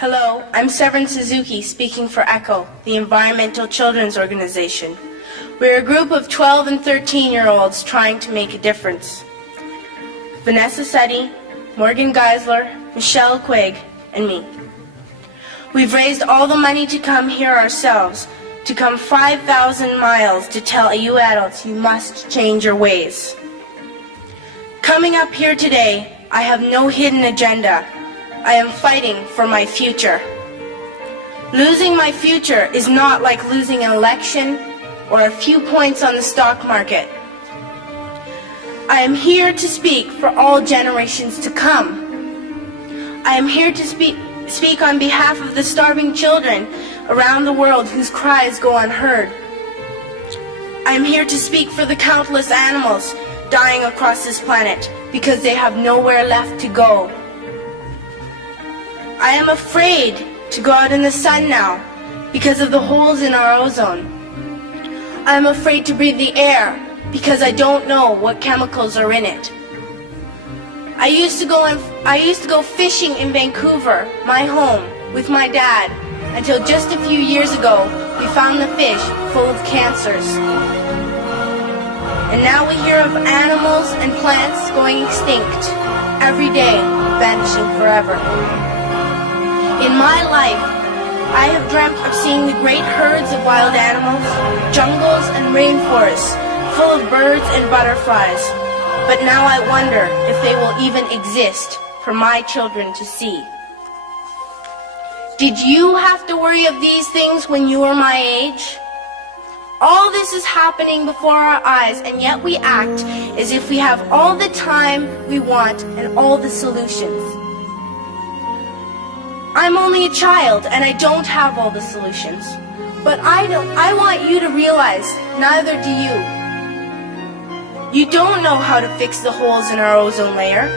Hello, I'm Severin Suzuki speaking for ECHO, the Environmental Children's Organization. We're a group of 12 and 13-year-olds trying to make a difference. Vanessa Seti, Morgan Geisler, Michelle Quigg, and me. We've raised all the money to come here ourselves, to come 5,000 miles to tell you adults you must change your ways. Coming up here today, I have no hidden agenda. I am fighting for my future. Losing my future is not like losing an election or a few points on the stock market. I am here to speak for all generations to come. I am here to speak on behalf of the starving children around the world whose cries go unheard. I am here to speak for the countless animals dying across this planet because they have nowhere left to go. I am afraid to go out in the sun now because of the holes in our ozone. I am afraid to breathe the air because I don't know what chemicals are in it. I used to go fishing in Vancouver, my home, with my dad, until just a few years ago we found the fish full of cancers. And now we hear of animals and plants going extinct, every day vanishing forever. In my life, I have dreamt of seeing the great herds of wild animals, jungles and rainforests full of birds and butterflies. But now I wonder if they will even exist for my children to see. Did you have to worry of these things when you were my age? All this is happening before our eyes, and yet we act as if we have all the time we want and all the solutions. I'm only a child and I don't have all the solutions. But I want you to realize, neither do you. You don't know how to fix the holes in our ozone layer.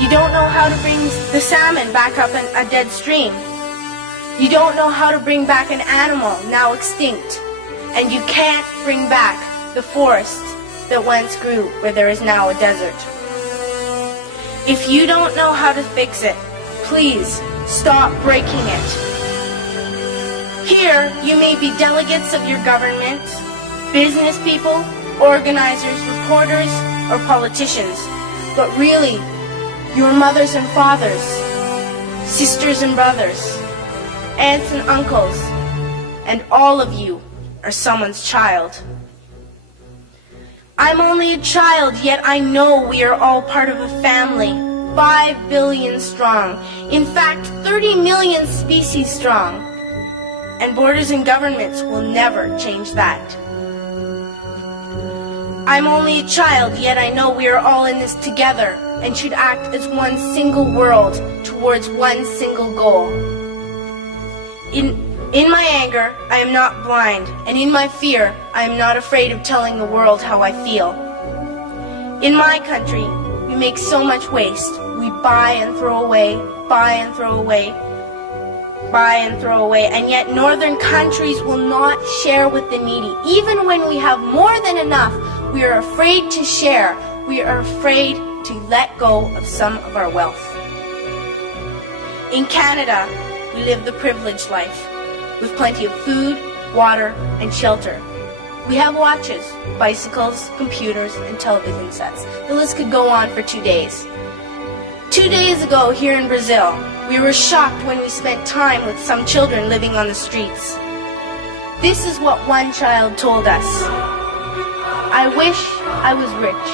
You don't know how to bring the salmon back up in a dead stream. You don't know how to bring back an animal now extinct. And you can't bring back the forests that once grew where there is now a desert. If you don't know how to fix it, please stop breaking it. Here, you may be delegates of your government, business people, organizers, reporters, or politicians, but really, your mothers and fathers, sisters and brothers, aunts and uncles, and all of you are someone's child. I'm only a child, yet I know we are all part of a family, 5 billion strong, in fact 30 million species strong, and borders and governments will never change that. I'm only a child, yet I know we are all in this together and should act as one single world towards one single goal. In my anger, I am not blind, and in my fear, I am not afraid of telling the world how I feel. In my country, we make so much waste. We buy and throw away, buy and throw away, buy and throw away, and yet northern countries will not share with the needy. Even when we have more than enough, we are afraid to share. We are afraid to let go of some of our wealth. In Canada, we live the privileged life, with plenty of food, water, and shelter. We have watches, bicycles, computers, and television sets. The list could go on for 2 days. 2 days ago, here in Brazil, we were shocked when we spent time with some children living on the streets. This is what one child told us. I wish I was rich.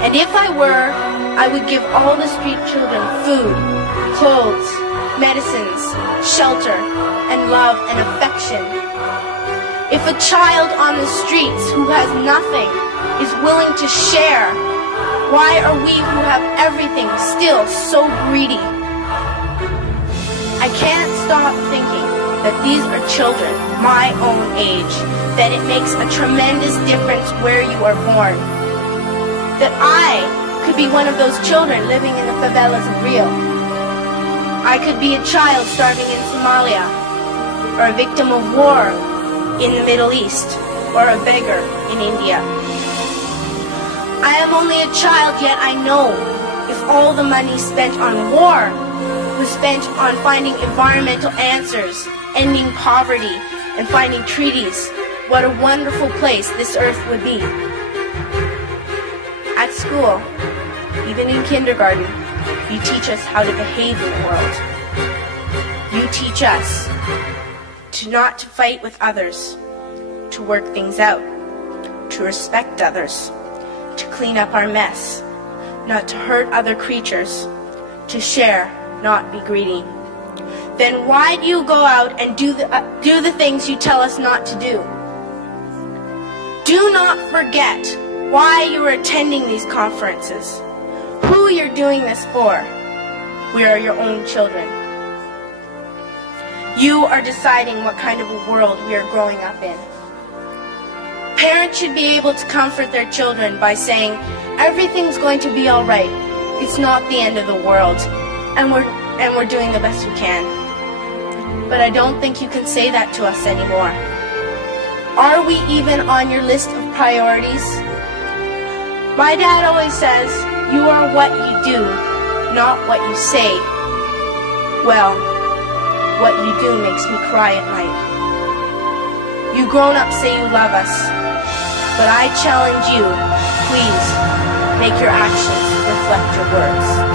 And if I were, I would give all the street children food, clothes, medicines, shelter, and love and affection. If a child on the streets who has nothing is willing to share, why are we who have everything still so greedy? I can't stop thinking that these are children my own age, that it makes a tremendous difference where you are born. That I could be one of those children living in the favelas of Rio. I could be a child starving in Somalia, or a victim of war in the Middle East, or a beggar in India. I am only a child, yet I know if all the money spent on war was spent on finding environmental answers, ending poverty, and finding treaties, what a wonderful place this earth would be. At school, even in kindergarten, you teach us how to behave in the world. You teach us to not to fight with others, to work things out, to respect others, to clean up our mess, not to hurt other creatures, to share, not be greedy. Then why do you go out and do the things you tell us not to do? Do not forget why you are attending these conferences, who you're doing this for. We are your own children. You are deciding what kind of a world we are growing up in. Parents should be able to comfort their children by saying, everything's going to be all right. It's not the end of the world, and we're doing the best we can. But I don't think you can say that to us anymore. Are we even on your list of priorities? My dad always says, you are what you do, not what you say. Well, what you do makes me cry at night. You grown-ups say you love us, but I challenge you, please, make your actions reflect your words.